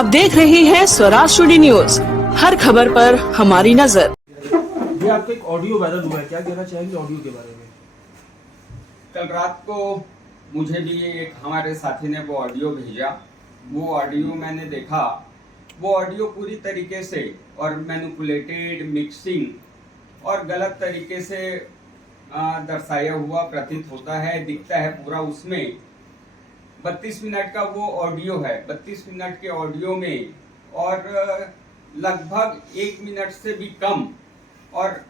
आप देख रहे हैं स्वराज टुडे न्यूज, हर खबर पर हमारी नजर। ये आपका एक ऑडियो वायरल हुआ है, क्या कहना चाहेंगे ऑडियो के बारे में? कल रात को मुझे भी एक हमारे साथी ने वो ऑडियो भेजा। वो ऑडियो मैंने देखा। वो ऑडियो पूरी तरीके से और मैनिपुलेटेड, मिक्सिंग और गलत तरीके से दर्शाया हुआ प्रतीत होता है, दिखता है पूरा। उसमें 32 मिनट का वो ऑडियो है। 32 मिनट के ऑडियो में और लगभग 1 मिनट से भी कम, और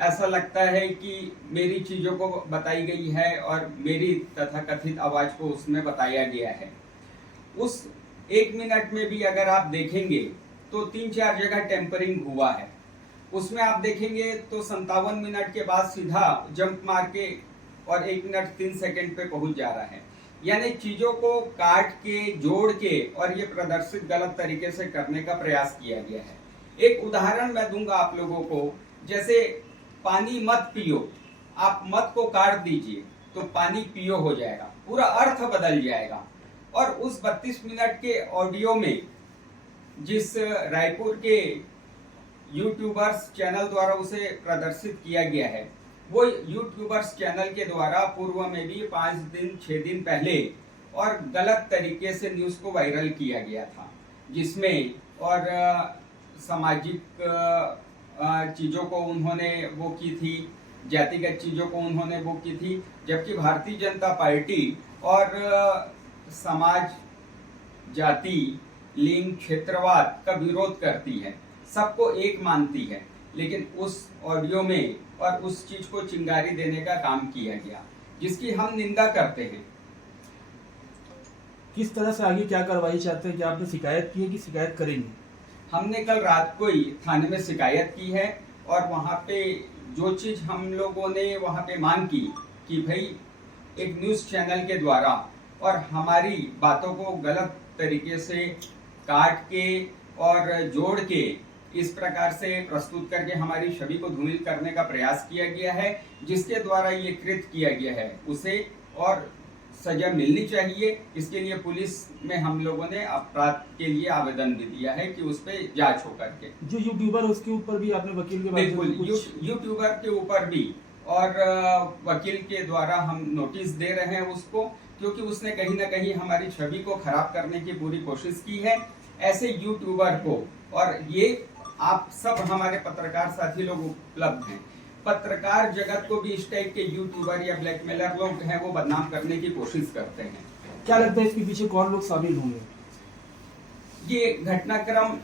ऐसा लगता है कि मेरी चीजों को बताई गई है और मेरी तथाकथित आवाज को उसमें बताया गया है। उस 1 मिनट में भी अगर आप देखेंगे तो 3-4 जगह टेम्परिंग हुआ है। उसमें आप देखेंगे तो 57 मिनट के बाद सीधा जंप मार के और 1 मिनट 3 सेकंड पे पहुंच जा रहा है। यानी चीजों को काट के, जोड़ के और ये प्रदर्शित गलत तरीके से करने का प्रयास किया गया है। एक उदाहरण मैं दूंगा आप लोगों को। जैसे पानी मत पियो, आप मत को काट दीजिए तो पानी पियो हो जाएगा, पूरा अर्थ बदल जाएगा। और उस 32 मिनट के ऑडियो में जिस रायपुर के यूट्यूबर्स चैनल द्वारा उसे प्रदर्शित किया गया है, वो यूट्यूबर्स चैनल के द्वारा पूर्व में भी 5 दिन 6 दिन पहले और गलत तरीके से न्यूज को वायरल किया गया था, जिसमें और सामाजिक चीजों को उन्होंने वो की थी, जातिगत चीजों को उन्होंने वो की थी। जबकि भारतीय जनता पार्टी और समाज, जाति, लिंग, क्षेत्रवाद का विरोध करती है, सबको एक मानती है, लेकिन उस ऑडियो में और उस चीज को चिंगारी देने का काम किया गया, जिसकी हम निंदा करते हैं। किस तरह से आगे क्या कार्रवाई चाहते हैं? क्या आपने शिकायत की है कि शिकायत करेंगे? हमने कल रात को ही थाने में शिकायत की है और वहाँ पे जो चीज हम लोगों ने वहाँ पे मांग की कि भाई एक न्यूज चैनल के द्वारा और हमारी बातों को गलत तरीके से काट के और जोड़ के इस प्रकार से प्रस्तुत करके हमारी छवि को धूमिल करने का प्रयास किया गया है, जिसके द्वारा ये कृत्य किया गया है, उसे और सजा मिलनी चाहिए। इसके लिए पुलिस में हम लोगों ने अपराध के लिए आवेदन भी दिया है कि उस पर जांच हो करके। जो यूट्यूबर उसके ऊपर भी आपने वकील के बारे में? बिल्कुल, यूट्यूबर के ऊपर भी और वकील के द्वारा हम नोटिस दे रहे हैं उसको, क्योंकि उसने कहीं ना कहीं हमारी छवि को खराब करने की पूरी कोशिश की है। ऐसे यूट्यूबर को, और ये आप सब हमारे पत्रकार साथी लोग उपलब्ध हैं, पत्रकार जगत को भी इस टाइप के यूट्यूबर या ब्लैकमेलर लोग हैं वो बदनाम करने की कोशिश करते हैं। क्या लगता है इसके पीछे कौन लोग शामिल होंगे? ये घटनाक्रम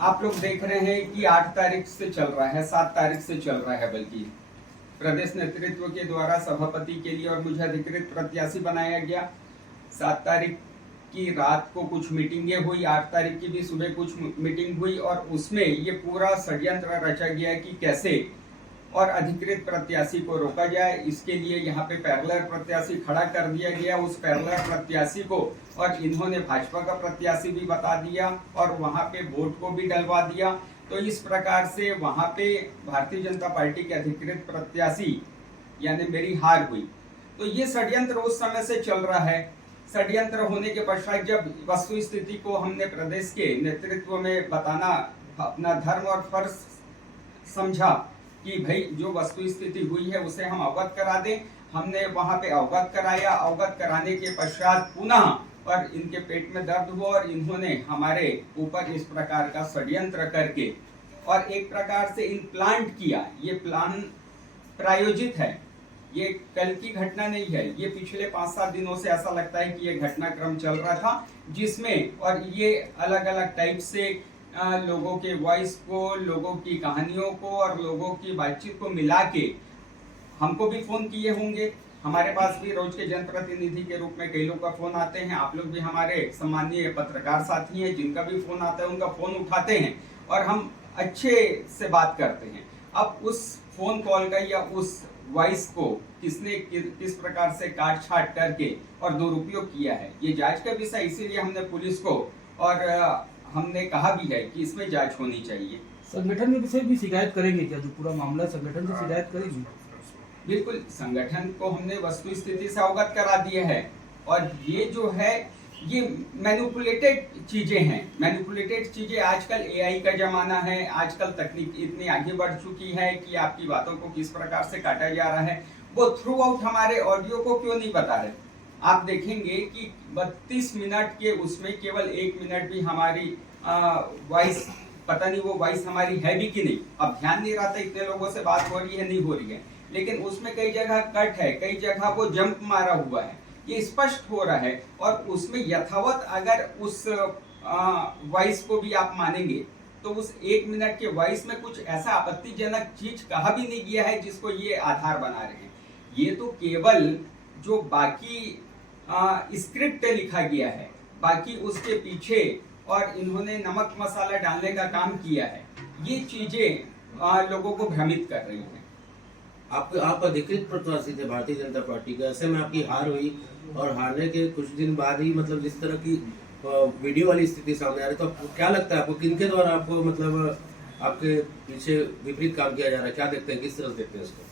आप लोग देख रहे हैं कि 8 तारीख से चल रहा है, 7 तारीख से चल रहा है, बल्कि प्रदेश नेतृत्व के द्वारा सभापति के लिए और मुझे अधिकृत प्रत्याशी बनाया गया। 7 तारीख की रात को कुछ मीटिंगें हुई, 8 तारीख की भी सुबह कुछ मीटिंग हुई, और उसमें ये पूरा षड्यंत्र रचा गया कि कैसे और अधिकृत प्रत्याशी को रोका जाए। इसके लिए यहाँ पे पैरेलल प्रत्याशी खड़ा कर दिया गया। उस पैरेलल प्रत्याशी को और इन्होंने भाजपा का प्रत्याशी भी बता दिया और वहाँ पे वोट को भी डलवा दिया। तो इस प्रकार से वहाँ पे भारतीय जनता पार्टी के अधिकृत प्रत्याशी यानी मेरी हार हुई। तो ये षड्यंत्र उस समय से चल रहा है। षड्यंत्र होने के पश्चात जब वस्तु स्थिति को हमने प्रदेश के नेतृत्व में बताना अपना धर्म और फर्ज समझा कि भाई जो वस्तु स्थिति हुई है उसे हम अवगत करा दें, हमने वहां पे अवगत कराया। अवगत कराने के पश्चात पुनः और इनके पेट में दर्द हुआ और इन्होंने हमारे ऊपर इस प्रकार का षड्यंत्र करके और एक प्रकार से इम्प्लांट किया। ये प्लान प्रायोजित है, ये कल की घटना नहीं है। ये पिछले 5-7 दिनों से ऐसा लगता है कि ये घटनाक्रम चल रहा था, जिसमें और ये अलग अलग टाइप से लोगों के वॉइस को, लोगों की कहानियों को और लोगों की बातचीत को मिला के हमको भी फोन किए होंगे। हमारे पास भी रोज के जनप्रतिनिधि के रूप में कई लोग का फोन आते हैं। आप लोग भी हमारे सम्मानीय पत्रकार साथी हैं, जिनका भी फोन आता है उनका फोन उठाते हैं और हम अच्छे से बात करते हैं। अब उस फोन कॉल का या उस वॉइस को किसने किस प्रकार से काट छाट करके और दुरुपयोग किया है, ये जांच का विषय। इसीलिए हमने पुलिस को और हमने कहा भी है कि इसमें जांच होनी चाहिए। संगठन के विषय भी शिकायत करेंगे क्या? जो पूरा मामला संगठन से शिकायत करेंगे? बिल्कुल, संगठन को हमने वस्तु स्थिति से अवगत करा दिए है और ये जो है ये मैनिपुलेटेड चीजें हैं। मैनिपुलेटेड चीजें, आजकल एआई का जमाना है, आजकल तकनीक इतनी आगे बढ़ चुकी है कि आपकी बातों को किस प्रकार से काटा जा रहा है वो थ्रू आउट हमारे ऑडियो को क्यों नहीं बता रहे। आप देखेंगे कि 32 मिनट के उसमें केवल 1 मिनट भी हमारी वॉइस, पता नहीं वो वॉइस हमारी है भी कि नहीं, अब ध्यान नहीं रहा था इतने लोगों से बात हो रही है नहीं हो रही है, लेकिन उसमें कई जगह कट है, कई जगह वो जंप मारा हुआ है, ये स्पष्ट हो रहा है। और उसमें यथावत अगर उस वॉइस को भी आप मानेंगे तो उस 1 मिनट के वॉइस में कुछ ऐसा आपत्तिजनक चीज कहा भी नहीं गया है जिसको ये आधार बना रहे हैं। ये तो केवल जो बाकी स्क्रिप्ट लिखा गया है, बाकी उसके पीछे और इन्होंने नमक मसाला डालने का काम किया है, ये चीजें लोगों को भ्रमित कर रही हैं। आप अधिकृत प्रत्याशी थे भारतीय जनता पार्टी के, ऐसे में आपकी हार हुई और हारने के कुछ दिन बाद ही मतलब जिस तरह की वीडियो वाली स्थिति सामने आ रही, तो आपको क्या लगता है, आपको किनके द्वारा आपको मतलब आपके पीछे विपरीत काम किया जा रहा है, क्या देखते हैं, किस तरह देखते हैं इसको?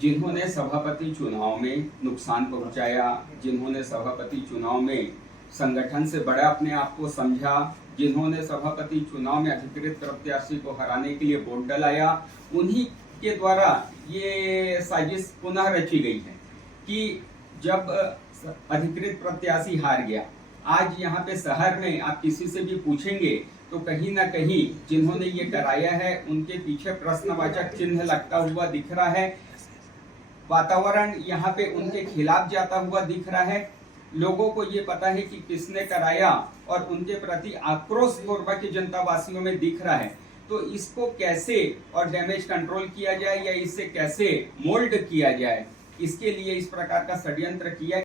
जिन्होंने सभापति चुनाव में नुकसान पहुंचाया, जिन्होंने सभापति चुनाव में संगठन से बड़ा अपने आप को समझा, जिन्होंने सभापति चुनाव में अधिकृत प्रत्याशी को हराने के लिए वोट डलाया, उन्हीं के द्वारा ये साजिश पुनः रची गई है कि जब अधिकृत प्रत्याशी हार गया, आज यहाँ पे शहर में आप किसी से भी पूछेंगे तो कहीं ना कहीं जिन्होंने ये कराया है उनके पीछे प्रश्नवाचक चिन्ह लगता हुआ दिख रहा है। वातावरण यहाँ पे उनके खिलाफ जाता हुआ दिख रहा है। लोगों को ये पता है कि किसने कराया और उनके प्रति आक्रोश पूर्वक जनता वासियों में दिख रहा है। तो इसको कैसे और डैमेज कंट्रोल किया जाए या इससे कैसे मोल्ड किया जाए, इसके लिए इस प्रकार का षड्यंत्र किया